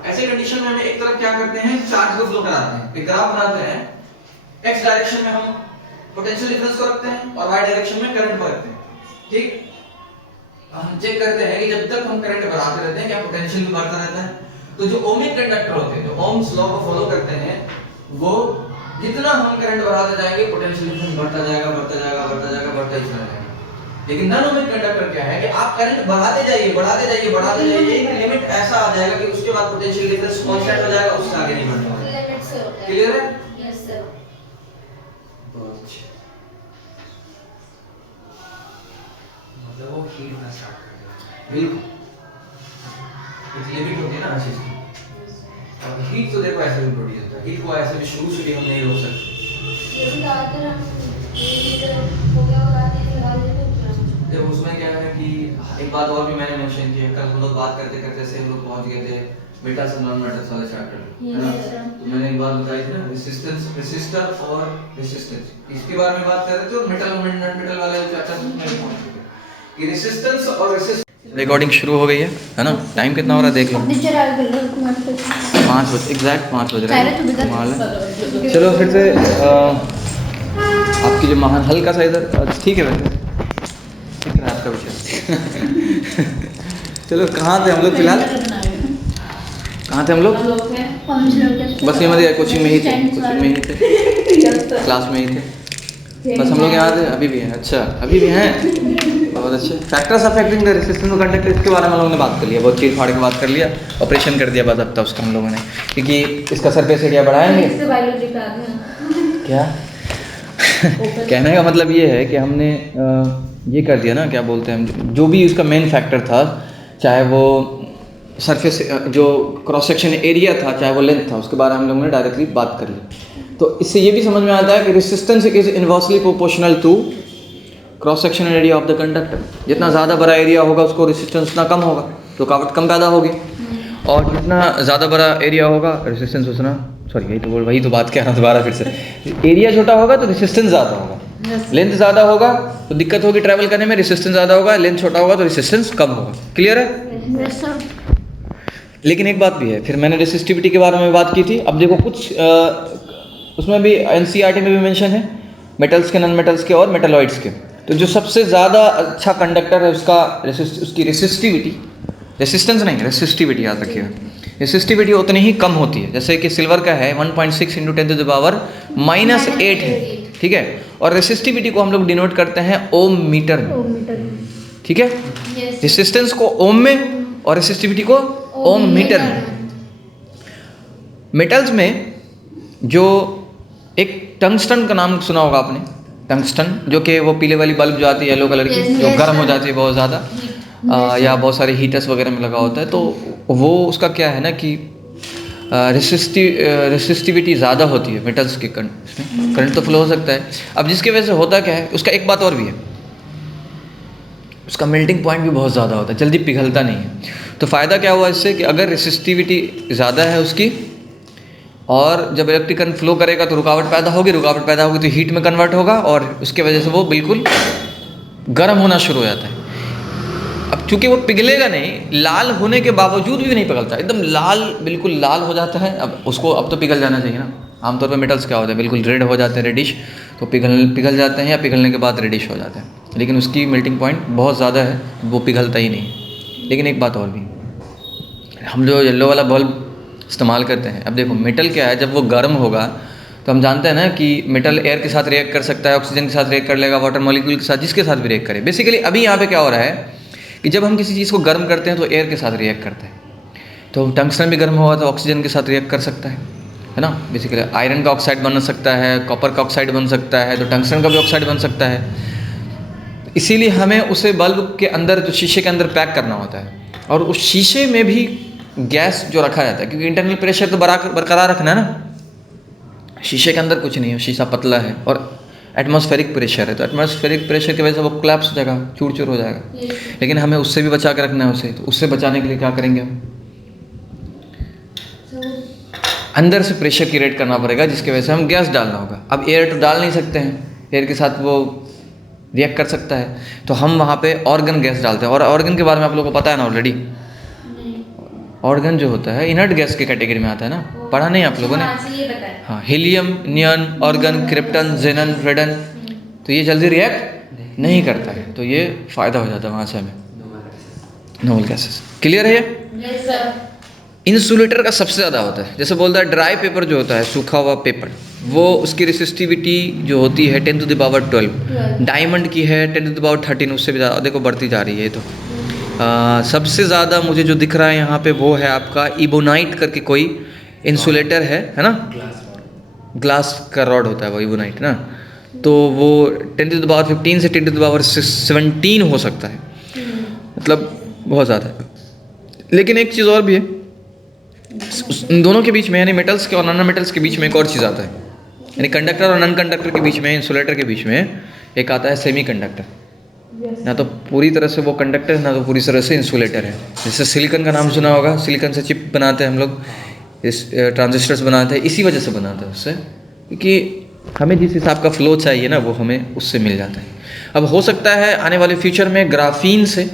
ऐसे कंडीशन में हम एक तरफ क्या करते हैं, चार्ज को फ्लो कराते हैं, एक ग्राफ बनाते हैं, x डायरेक्शन में हम पोटेंशियल डिफरेंस को रखते हैं और y डायरेक्शन में करंट को रखते हैं, ठीक। हम चेक करते हैं कि जब तक हम करंट बढ़ाते रहते हैं क्या पोटेंशियल भी बढ़ता रहता है। तो जो ओमिक कंडक्टर होते हैं, जो ओम्स लॉ को फॉलो करते हैं, वो जितना हम करंट बढ़ाते जाएंगे पोटेंशियल डिफरेंस बढ़ता जाएगा, बढ़ता जाएगा, बढ़ता जाएगा, बढ़ता ही चला जाएगा। लेकिन नॉन ओमिक कंडक्टर क्या है कि आप करंट बढ़ाते जाइए, बढ़ाते जाइए, बढ़ाते जाइए, एक लिमिट ऐसा आ जाएगा कि उसके बाद पोटेंशियल डिफरेंस कांस्टेंट हो जाएगा, उससे आगे नहीं बढ़ने वाला। लिमिट से होता है। क्लियर है? Yes sir. बहुत अच्छे। मतलब वो हीट ना स्टार्ट कर देगा। बिल्कुल, एक लिमिट होती है ना हर चीज की। अब हीट तो देखो ऐसे भी प्रोड्यूस होता है, हीट को ऐसे भी शुरू से भी हम नहीं रोक सकते। ये भी ज्यादातर हम हो गया और आते हैं लगा देते हैं। देखो उसमें क्या है कि एक बात और भी मैंने मेंशन की है, कल हम लोग बात करते करते से हम लोग पहुंच गए थे मेटल्स एंड नॉन मेटल्स वाले चैप्टर में, है ना। तो मैंने एक बात बताई थी ना, रेजिस्टेंस, रेसिस्टर और रेजिस्टेंस, इसके बारे में बात कर रहे थे, और मेटल और नॉन मेटल वाले चैप्टर में पहुंच चुके हैं कि रेजिस्टेंस और रेसिस्टेंस। रिकॉर्डिंग शुरू हो गई है ना। टाइम कितना हो रहा है देख लो, 5 बजे एग्जैक्ट 5 बज रहे हैं। चलो फिर से आपकी जो महान हल्का सा इधर ठीक है वैसे ठीक है आपका विषय। चलो कहाँ थे हम लोग फिलहाल, कहाँ थे हम लोग? बस ये मतलब कोचिंग में ही थे, कोचिंग में ही थे, क्लास में ही थे। बस हम लोग यहाँ थे, अभी भी हैं। अच्छा अभी भी हैं, बहुत अच्छे। Factors affecting the resistance of conductor, इसके बारे में हम लोगों ने बात कर लिया, बहुत चीर फाड़ के बात कर लिया, ऑपरेशन कर दिया बस अब तक उसका हम लोगों ने, क्योंकि इसका सरफेस एरिया बढ़ाएंगे इससे बायोलॉजी का आते हैं। क्या कहने का मतलब ये है कि हमने ये कर दिया ना, क्या बोलते हैं हम, जो भी उसका मेन फैक्टर था, चाहे वो सरफेस जो क्रॉस सेक्शन एरिया था, चाहे वो लेंथ था, उसके बारे में हम लोगों ने डायरेक्टली बात कर ली। तो इससे ये भी समझ में आता है कि resistance is inversely proportional to cross section area of the conductor. जितना ज़्यादा बड़ा एरिया होगा उसको रेजिस्टेंस उतना कम होगा, रुकावट कम पैदा होगी, और जितना ज़्यादा बड़ा एरिया होगा रेजिस्टेंस उतना, सॉरी वही तो बात कह रहा हूँ दोबारा फिर से, एरिया छोटा होगा तो रेजिस्टेंस ज़्यादा होगा, लेंथ ज़्यादा होगा तो दिक्कत होगी ट्रैवल करने में, रेजिस्टेंस ज़्यादा होगा, लेंथ छोटा होगा तो रेजिस्टेंस कम होगा। क्लियर है? Yes sir. लेकिन एक बात भी है, फिर मैंने रेसिस्टिविटी के बारे में बात की थी। अब देखो कुछ उसमें भी एनसीईआरटी में भी मेंशन है, मेटल्स के, नॉन मेटल्स के और मेटलॉइड्स के। तो जो सबसे ज़्यादा अच्छा कंडक्टर है उसका उसकी रेसिस्टिविटी, रेसिस्टेंस नहीं रेसिस्टिविटी याद रखिएगा, रेसिस्टिविटी उतनी ही कम होती है। जैसे कि सिल्वर का है 1.6 × 10⁻⁸ है, ठीक है, और रेसिस्टिविटी को हम लोग डिनोट करते हैं ओम मीटर में, ठीक है, रेसिस्टेंस को ओम में और रेसिस्टिविटी को ओम मीटर में। मेटल्स में जो एक टंगस्टन का नाम सुना होगा आपने, टंगस्टन, जो कि वो पीले वाली बल्ब जो आती है येलो कलर की, जो गर्म हो जाती है बहुत ज़्यादा, या बहुत सारे हीटर्स वगैरह में लगा होता है, तो वो उसका क्या है ना कि रेसिस्टिविटी ज़्यादा होती है मेटल्स के करंट तो फ्लो हो सकता है। अब जिसकी वजह से होता क्या है, उसका एक बात और भी है, उसका मेल्टिंग पॉइंट भी बहुत ज़्यादा होता है, जल्दी पिघलता नहीं है। तो फ़ायदा क्या हुआ इससे कि अगर रेसिस्टिविटी ज़्यादा है उसकी, और जब इलेक्ट्रिक करंट फ्लो करेगा तो रुकावट पैदा होगी, रुकावट पैदा होगी तो हीट में कन्वर्ट होगा, और उसके वजह से वो बिल्कुल गर्म होना शुरू हो जाता है। अब चूंकि वो पिघलेगा नहीं, लाल होने के बावजूद भी नहीं पिघलता, एकदम लाल, बिल्कुल लाल हो जाता है। अब उसको अब तो पिघल जाना चाहिए ना, आमतौर पर मेटल्स क्या होते हैं, बिल्कुल रेड हो जाते हैं, रेडिश, तो पिघल जाते हैं या पिघलने के बाद रेडिश हो जाते हैं, लेकिन उसकी मेल्टिंग पॉइंट बहुत ज़्यादा है, वो पिघलता ही नहीं। लेकिन एक बात और भी, हम जो येलो वाला बल्ब इस्तेमाल करते हैं, अब देखो मेटल क्या है, जब वो गर्म होगा तो हम जानते हैं ना कि मेटल एयर के साथ रिएक्ट कर सकता है, ऑक्सीजन के साथ रिएक्ट कर लेगा, वाटर मॉलिक्यूल के साथ, जिसके साथ भी रिएक्ट करे। बेसिकली अभी यहाँ पे क्या हो रहा है कि जब हम किसी चीज़ को गर्म करते हैं तो एयर के साथ रिएक्ट करते हैं, तो टंगस्टन भी गर्म होगा तो ऑक्सीजन के साथ रिएक्ट कर सकता है ना। बेसिकली आयरन का ऑक्साइड बन सकता है, कॉपर का ऑक्साइड बन सकता है, तो टंगस्टन का भी ऑक्साइड बन सकता है। इसीलिए हमें उसे बल्ब के अंदर, जो शीशे के अंदर पैक करना होता है, और उस शीशे में भी गैस जो रखा जाता है, क्योंकि इंटरनल प्रेशर तो बरकरार रखना है ना, शीशे के अंदर कुछ नहीं है, शीशा पतला है, और एटमॉस्फेरिक प्रेशर है, तो एटमॉस्फेरिक प्रेशर की वजह से वो कोलैप्स हो जाएगा, चूर चूर हो जाएगा। लेकिन हमें उससे भी बचा के रखना है उसे, तो उससे बचाने के लिए क्या करेंगे हम, अंदर से प्रेशर क्रिएट करना पड़ेगा, जिसकी वजह से हम गैस डालना होगा। अब एयर तो डाल नहीं सकते हैं, एयर के साथ वो रिएक्ट कर सकता है, तो हम वहाँ पे ऑर्गन गैस डालते हैं। और ऑर्गन के बारे में आप लोगों को पता है ना ऑलरेडी, ऑर्गन जो होता है इनर्ट गैस के कैटेगरी में आता है ना, पढ़ा नहीं आप लोगों ने? हाँ, हीलियम, नियॉन, ऑर्गन, क्रिप्टन, जेनन, रेडन, तो ये जल्दी रिएक्ट नहीं करता है, तो ये फ़ायदा हो जाता है वहाँ से हमें, नोबल गैसेस। क्लियर है ये? इंसुलेटर का सबसे ज़्यादा होता है, जैसे बोलता है ड्राई पेपर जो होता है, सूखा हुआ पेपर, वो उसकी रेसिस्टिविटी जो होती है 10⁻12, डायमंड की है 10⁻13, उससे भी ज़्यादा, देखो बढ़ती जा रही है ये तो। सबसे ज़्यादा मुझे जो दिख रहा है यहाँ पे वो है आपका इबोनाइट करके कोई इंसुलेटर है ना, ग्लास का रॉड होता है वो इबोनाइट ना, तो वो 10⁻15 से 10⁻17 हो सकता है, मतलब बहुत ज़्यादा है। लेकिन एक चीज़ और भी है, इन दोनों के बीच में, यानी मेटल्स के और नॉन मेटल्स के बीच में एक और चीज़ आता है, यानी कंडक्टर और नॉन कंडक्टर के बीच में, इंसुलेटर के बीच में एक आता है सेमी कंडक्टर। ना तो पूरी तरह से वो कंडक्टर है, ना तो पूरी तरह से इंसुलेटर है। जैसे सिलिकॉन का नाम सुना होगा, सिलिकॉन से चिप बनाते हैं हम लोग, इस ट्रांजिस्टर्स बनाते हैं, इसी वजह से बनाते हैं उससे, क्योंकि हमें जिस हिसाब का फ्लो चाहिए ना वो हमें उससे मिल जाता है। अब हो सकता है आने वाले फ्यूचर में ग्राफीन से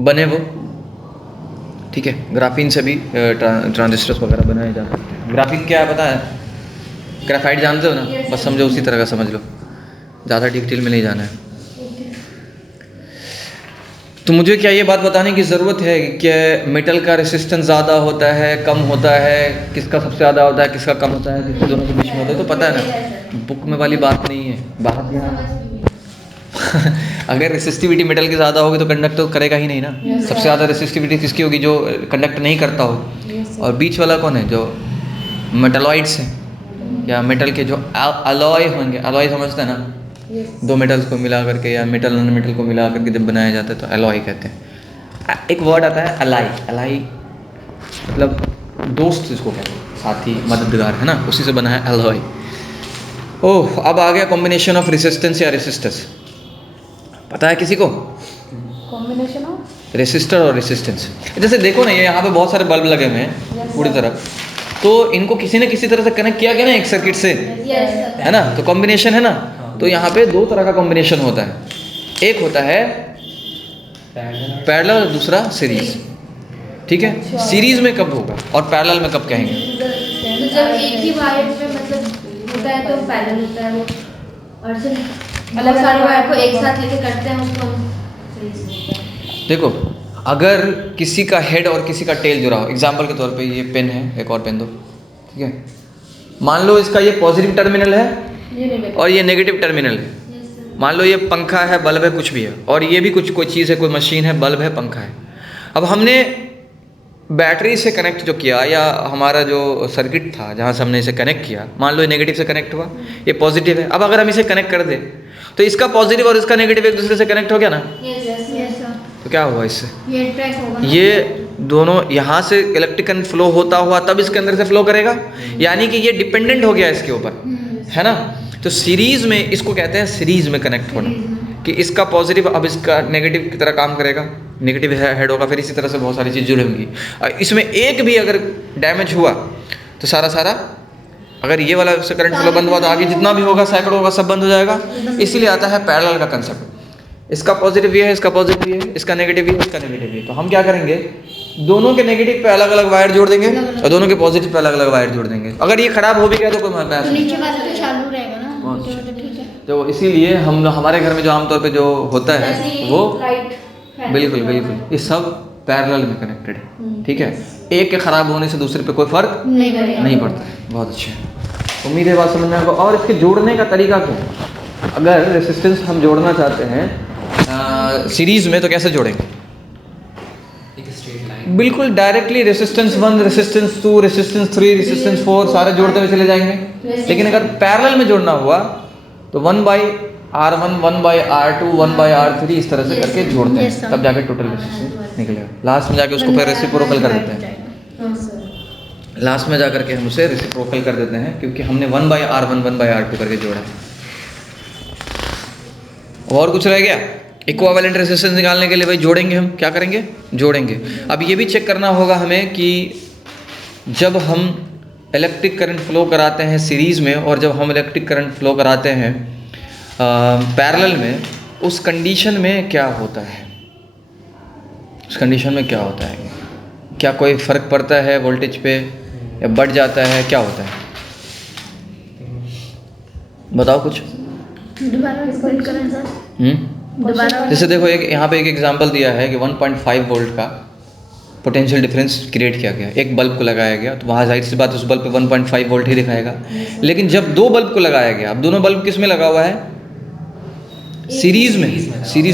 बने वो, ठीक है, ग्राफीन से भी ट्रांजिस्टर्स वगैरह बनाए जा सकते हैं। ग्राफीन क्या है पता है? ग्राफाइट जानते हो ना? बस समझो, उसी तरह का समझ लो, ज़्यादा डिटेल में नहीं जाना है। तो मुझे क्या ये बात बताने की ज़रूरत है कि मेटल का रेसिस्टेंस ज़्यादा होता है, कम होता है, किसका सबसे ज़्यादा होता है, किसका कम होता है, किसके दोनों के बीच में होता है, तो पता है ना, बुक में वाली बात नहीं है, बात यहाँ अगर रेसिस्टिविटी मेटल की ज़्यादा होगी तो कंडक्ट तो करेगा ही नहीं ना। सबसे ज़्यादा रेसिस्टिविटी किसकी होगी? जो कंडक्ट नहीं करता हो। और बीच वाला कौन है? जो मेटलॉइड्स हैं या मेटल के जो अलॉय होंगे, अलॉय समझते हैं ना, दो मेटल्स को मिला करके या मेटल नॉन मेटल को मिला करके जब बनाया जाता है तो अलॉय कहते हैं। एक वर्ड आता है अलाई, अलाई मतलब दोस्त जिसको कहते हैं, साथी, मददगार, है ना, उसी से बना है अलॉय। ओह, अब आ गया कॉम्बिनेशन ऑफ रेसिस्टेंस या रेसिस्टर्स। पता है किसी को? कॉम्बिनेशन ऑफ रेसिस्टर और रेसिस्टेंस। जैसे देखो ना, ये यहाँ पे बहुत सारे बल्ब लगे हुए हैं पूरी तरफ, तो इनको किसी न किसी तरह से कनेक्ट किया गया ना एक सर्किट से, है ना, तो कॉम्बिनेशन है ना। तो यहाँ पे दो तरह का कॉम्बिनेशन होता है, एक होता है पैरेलल, दूसरा सीरीज। ठीक है, सीरीज में कब होगा और पैरेलल में कब कहेंगे? तो जब एक ही वायर पे मतलब होता है तो पैरेलल होता है वो, और सिर्फ अलग सारे वायर को एक साथ लेके करते हैं उसको हम। देखो, अगर किसी का हेड और किसी का टेल जुड़ा हो, एग्जाम्पल के तौर पे ये पेन है, एक और पेन दो, ठीक है, मान लो इसका ये पॉजिटिव टर्मिनल है और ये नेगेटिव टर्मिनल है। मान लो ये पंखा है, बल्ब है, कुछ भी है, और ये भी कुछ कोई चीज़ है, कोई मशीन है, बल्ब है, पंखा है। अब हमने बैटरी से कनेक्ट जो किया या हमारा जो सर्किट था जहाँ से हमने इसे कनेक्ट किया, मान लो ये नेगेटिव से कनेक्ट हुआ, ये पॉजिटिव है। अब अगर हम इसे कनेक्ट कर दें तो इसका पॉजिटिव और इसका नेगेटिव एक दूसरे से कनेक्ट हो गया ना, तो क्या हुआ इससे? ये ट्रैक होगा, ये दोनों यहाँ से इलेक्ट्रिक करंट फ्लो होता हुआ तब इसके अंदर से फ्लो करेगा, यानी कि ये डिपेंडेंट हो गया इसके ऊपर, है ना। तो सीरीज में इसको कहते हैं सीरीज में कनेक्ट होना, कि इसका पॉजिटिव अब इसका नेगेटिव की तरह काम करेगा, नेगेटिव हेड होगा, फिर इसी तरह से बहुत सारी चीज़ जुड़ी होंगी। इसमें एक भी अगर डैमेज हुआ तो सारा अगर ये वाला से करंट फ्लो बंद हुआ तो आगे जितना भी होगा, सैकड़ों होगा, सब बंद हो जाएगा। इसीलिए आता है पैरेलल का कंसेप्ट। इसका पॉजिटिव ये है, इसका पॉजिटिव ये है, इसका नेगेटिव ये है, इसका नेगेटिव ये। तो हम क्या करेंगे, दोनों के नेगेटिव पे अलग अलग वायर जोड़ देंगे और दोनों के पॉजिटिव पे अलग अलग वायर जोड़ देंगे। अगर ये खराब हो भी गया तो कोई मसला तो नहीं। नीचे वाला तो चालू रहेगा ना, तो ठीक है। तो इसीलिए हम हमारे घर में जो आमतौर पे जो होता है वो बिल्कुल ये सब पैरेलल में कनेक्टेड है। ठीक है, एक के खराब होने से दूसरे पे कोई फर्क नहीं पड़ता है। बहुत अच्छे, उम्मीद है बात समझ में आएगा। और इसके जोड़ने का तरीका क्या है? अगर रेसिस्टेंस हम जोड़ना चाहते हैं सीरीज में तो कैसे जोड़ेंगे? बिल्कुल directly resistance 1, resistance 2, resistance 3, resistance 4 सारे जोड़ते हुए चले जाएंगे। लेकिन अगर पैरेलल में जोड़ना हुआ तो 1/R1, 1/R2, 1/R3 इस तरह से करके जोड़ते हैं, तब जाके टोटल रेसिस्टेंस निकलेगा। लास्ट में जाके उसको फिर रेसिप्रोकल कर देते हैं। लास्ट में जाकर के हम उसे रेसिप्रोकल कर देते हैं, क्योंकि हमने 1/R1, 1/R2 करके जोड़ा। और कुछ रह गया? इक्विवेलेंट रेजिस्टेंस निकालने के लिए भाई जोड़ेंगे, हम क्या करेंगे? जोड़ेंगे। अब ये भी चेक करना होगा हमें कि जब हम इलेक्ट्रिक करंट फ्लो कराते हैं सीरीज़ में और जब हम इलेक्ट्रिक करंट फ्लो कराते हैं पैरेलल में, उस कंडीशन में क्या होता है? उस कंडीशन में क्या होता है? क्या कोई फ़र्क पड़ता है वोल्टेज पे या बढ़ जाता है, क्या होता है? बताओ कुछ। जैसे देखो, एक यहाँ पे एक एग्जांपल दिया है कि 1.5 वोल्ट का पोटेंशियल डिफरेंस क्रिएट किया गया, एक बल्ब को लगाया गया, तो वहाँ जाहिर सी बात उस बल्ब पे 1.5 वोल्ट ही दिखाएगा। लेकिन जब दो बल्ब को लगाया गया, अब दोनों बल्ब किस में लगा हुआ है? सीरीज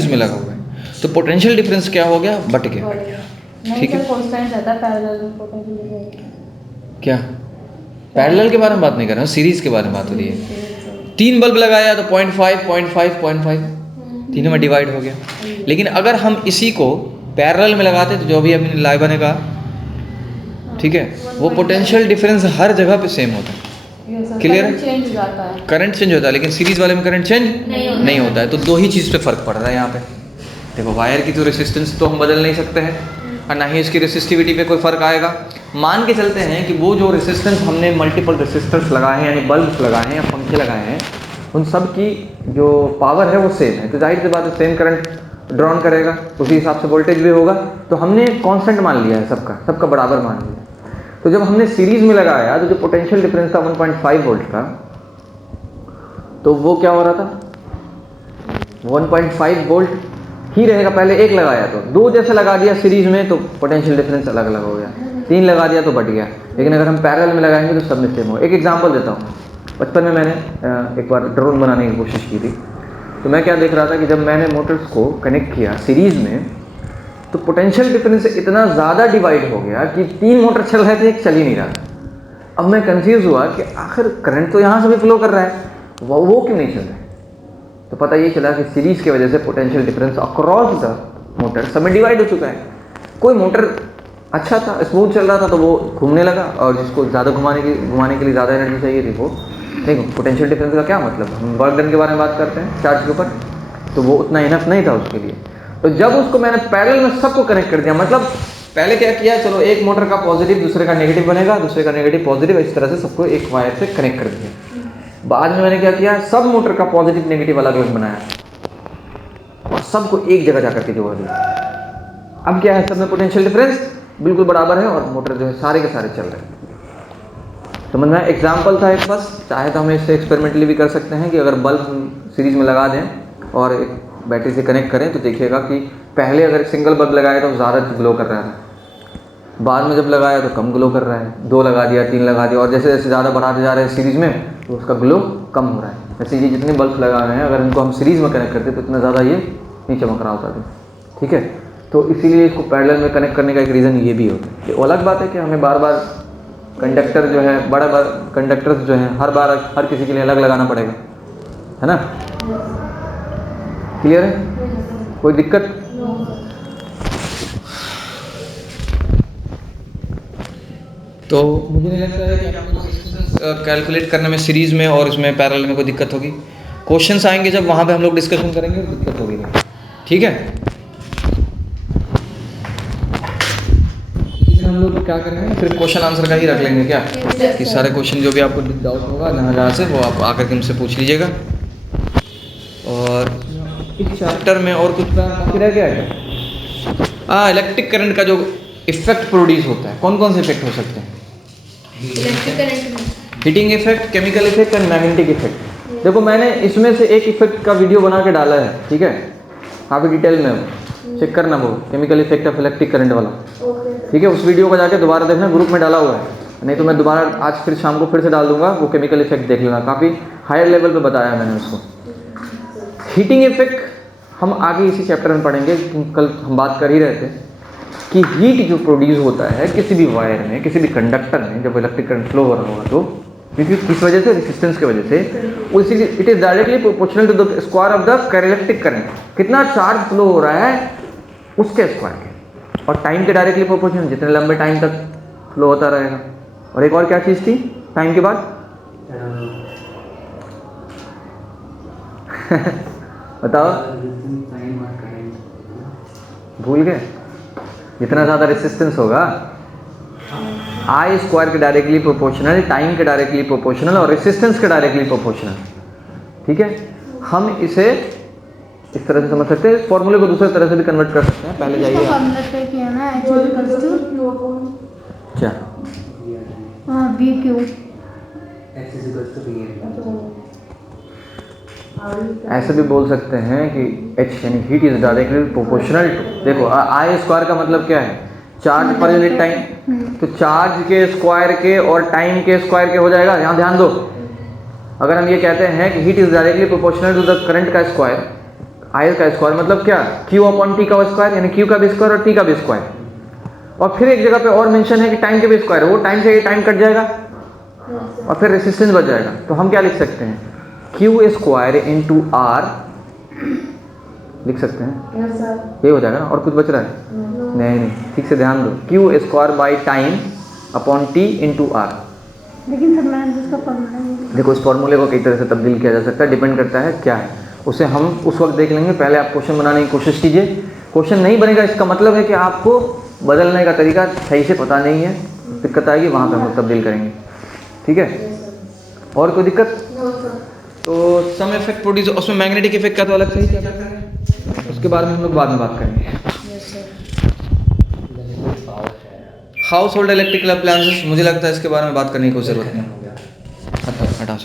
में लगा हुआ है, तो पोटेंशियल डिफरेंस क्या हो गया? बढ़ गया। ठीक है, क्या पैरेलल के बारे में बात नहीं कर रहा हूँ, सीरीज के बारे में बात हो रही है। 3 बल्ब लगाया तो 0.5 तीनों में डिवाइड हो गया। लेकिन अगर हम इसी को पैरेलल में लगाते तो जो भी अभी लाइव बनेगा, ठीक है, वो पोटेंशियल डिफरेंस हर जगह पे सेम होता है। क्लियर है? करंट चेंज होता है, लेकिन सीरीज वाले में करंट चेंज नहीं होता है। तो दो ही चीज़ पे फर्क पड़ रहा है यहाँ पे। देखो, वायर की तो रेसिस्टेंस तो हम बदल नहीं सकते हैं और ना ही इसकी रेसिस्टिविटी पे कोई फर्क आएगा। मान के चलते हैं कि वो जो रेसिस्टेंस हमने मल्टीपल रेसिस्टर्स लगाए हैं, यानी बल्ब लगाए हैं या पंखे लगाए हैं, उन सब की जो पावर है वो सेम है, तो जाहिर सी बात है सेम करंट ड्रॉन करेगा, उसी हिसाब से वोल्टेज भी होगा। तो हमने कांस्टेंट मान लिया है, सबका बराबर मान लिया। तो जब हमने सीरीज में लगाया तो जो पोटेंशियल डिफरेंस था 1.5 वोल्ट का, तो वो क्या हो रहा था? 1.5 वोल्ट ही रहेगा। पहले एक लगाया तो दो जैसे लगा दिया सीरीज में तो पोटेंशियल डिफरेंस अलग अलग हो गया, 3 लगा दिया तो बढ़ गया। लेकिन अगर हम पैरेलल में लगाएंगे तो सब में सेम हो। एक एग्जांपल देता हूँ, बचपन में मैंने एक बार ड्रोन बनाने की कोशिश की थी। तो मैं क्या देख रहा था कि जब मैंने मोटर्स को कनेक्ट किया सीरीज में तो पोटेंशियल डिफरेंस इतना ज़्यादा डिवाइड हो गया कि 3 मोटर चल रहे थे, एक चल ही नहीं रहा। अब मैं कंफ्यूज हुआ कि आखिर करंट तो यहाँ से भी फ्लो कर रहा है, वो क्यों नहीं चल रहा है। तो पता ये चला कि सीरीज की वजह से potential difference across the motor सब में डिवाइड हो चुका है। कोई मोटर अच्छा था, स्मूथ चल रहा था तो वो घूमने लगा, और जिसको ज़्यादा घुमाने के लिए ज़्यादा एनर्जी चाहिए थी वो देखो। पोटेंशियल डिफरेंस का क्या मतलब, हम वर्क डन के बारे में बात करते हैं चार्ज के ऊपर, तो वो उतना इनफ नहीं था उसके लिए। तो जब उसको मैंने पैरेलल में सबको कनेक्ट कर दिया, मतलब पहले क्या किया, चलो एक मोटर का पॉजिटिव दूसरे का नेगेटिव बनेगा, दूसरे का नेगेटिव पॉजिटिव, इस तरह से सबको एक वायर से कनेक्ट कर दिया। बाद में मैंने क्या किया, सब मोटर का पॉजिटिव नेगेटिव अलग अलग बनाया और सबको एक जगह जाकर के जोड़ दिया। अब क्या है, सब में पोटेंशियल डिफरेंस बिल्कुल बराबर है और मोटर जो है सारे के सारे चल रहे हैं। समझ में एग्जाम्पल था एक, बस चाहे तो हम इससे एक्सपेरिमेंटली भी कर सकते हैं कि अगर बल्ब हम सीरीज में लगा दें और एक बैटरी से कनेक्ट करें तो देखिएगा कि पहले अगर सिंगल बल्ब लगाया तो ज़्यादा ग्लो कर रहा था, बाद में जब लगाया तो कम ग्लो कर रहा है। 2 लगा दिया, 3 लगा दिया, और जैसे जैसे ज़्यादा बढ़ाते जा रहे हैं सीरीज़ में तो उसका ग्लो कम हो रहा है। जैसे ये जितने बल्ब लगा रहे हैं अगर इनको हम सीरीज़ में कनेक्ट करते तो इतना ज़्यादा ये नहीं चमक रहा होता था। ठीक है, तो इसीलिए इसको पैरेलल में कनेक्ट करने का एक रीज़न ये भी होता है। ये अलग बात है कि हमें बार बार कंडक्टर जो है, बड़ा कंडक्टर्स जो हैं हर बार हर किसी के लिए अलग लगाना पड़ेगा, है ना। क्लियर है, कोई दिक्कत? तो मुझे नहीं लगता है कि आपको रेजिस्टेंस कैलकुलेट करने में सीरीज में और इसमें पैरेलल में कोई दिक्कत होगी। क्वेश्चंस आएंगे जब वहाँ पे हम लोग डिस्कशन करेंगे तो दिक्कत होगी नहीं। ठीक है, हम लोग क्या करेंगे, फिर क्वेश्चन आंसर का ही रख लेंगे क्या, कि सारे क्वेश्चन जो भी आपको डाउट होगा जहाँ से वो आप आकर के हमसे पूछ लीजिएगा। और इस चैप्टर में और कुछ बाकी रह गया है? इलेक्ट्रिक करंट का जो इफेक्ट प्रोड्यूस होता है, कौन कौन से इफेक्ट हो सकते हैं? Electric current, heating effect, chemical effect and magnetic effect. देखो मैंने इसमें से एक इफेक्ट का वीडियो बना के डाला है, ठीक है, काफ़ी डिटेल में चेक करना, वो chemical effect of electric current वाला। ठीक है, उस वीडियो को जाके दोबारा देखना, ग्रुप में डाला हुआ है, नहीं तो मैं दोबारा आज फिर शाम को फिर से डाल दूंगा। वो केमिकल इफेक्ट देख लेना, काफ़ी हायर लेवल पे बताया है मैंने उसको। हीटिंग इफेक्ट हम आगे इसी चैप्टर में पढ़ेंगे, कल हम बात कर ही रहे थे कि हीट जो प्रोड्यूस होता है किसी भी वायर में, किसी भी कंडक्टर में, जब इलेक्ट्रिक करंट फ्लो हो रहा होगा तो क्योंकि किस वजह से, रेजिस्टेंस की वजह से, उसी it is directly proportional to the square of the characteristic current. कितना चार्ज फ्लो हो रहा है उसके स्क्वायर के, और टाइम के डायरेक्टली प्रोपोर्शनल, जितने लंबे टाइम तक फ्लो होता रहेगा। और एक और क्या चीज़ थी टाइम के बाद बताओ, भूल गए? जितना ज़्यादा रेजिस्टेंस होगा, आई स्क्वायर के डायरेक्टली प्रोपोर्शनल, टाइम के डायरेक्टली प्रोपोर्शनल और रेजिस्टेंस के डायरेक्टली प्रोपोर्शनल। ठीक है, हम इसे इस तरह से समझ सकते हैं, फॉर्मूले को दूसरी तरह से भी कन्वर्ट कर सकते हैं। पहले जाइए क्या ऐसे भी बोल सकते हैं कि H यानी heat is directly proportional to, देखो आई स्क्वायर का मतलब क्या है, चार्ज पर यूनिट टाइम, तो चार्ज के स्क्वायर के और टाइम के स्क्वायर के हो जाएगा। यहाँ ध्यान दो, अगर हम ये कहते हैं कि heat is directly proportional to the current का स्क्वायर, आई का स्क्वायर मतलब क्या, Q अपॉन T का स्क्वायर, यानी Q का भी स्क्वायर और T का भी स्क्वायर। और फिर एक जगह पे और मेंशन है कि टाइम के भी स्क्वायर, वो टाइम से ये टाइम कट जाएगा और फिर रेजिस्टेंस बच जाएगा। तो हम क्या लिख सकते हैं, Q स्क्वायर इंटू R लिख सकते हैं, ये हो जाएगा ना। और कुछ बच रहा है? नहीं, ठीक से ध्यान दो, Q square by time upon T into R। लेकिन सर मैंने उसका फॉर्मूला देखो इस फॉर्मूले को कई तरह से तब्दील किया जा सकता है, डिपेंड करता है क्या है, उसे हम उस वक्त देख लेंगे। पहले आप क्वेश्चन बनाने की कोशिश कीजिए। क्वेश्चन नहीं बनेगा इसका मतलब है कि आपको बदलने का तरीका सही से पता नहीं है, दिक्कत आएगी, वहाँ पे हम लोग तब्दील करेंगे। ठीक है, और कोई दिक्कत? तो सम इफेक्ट प्रोड्यूस, उसमें मैग्नेटिक इफेक्ट का तो अलग से ही चैप्टर है, उसके बारे में हम लोग बाद में बात करेंगे। हाउस होल्ड इलेक्ट्रिकल अप्लायंसेस, मुझे लगता है इसके बारे में बात करने की कोई जरूरत नहीं। हटा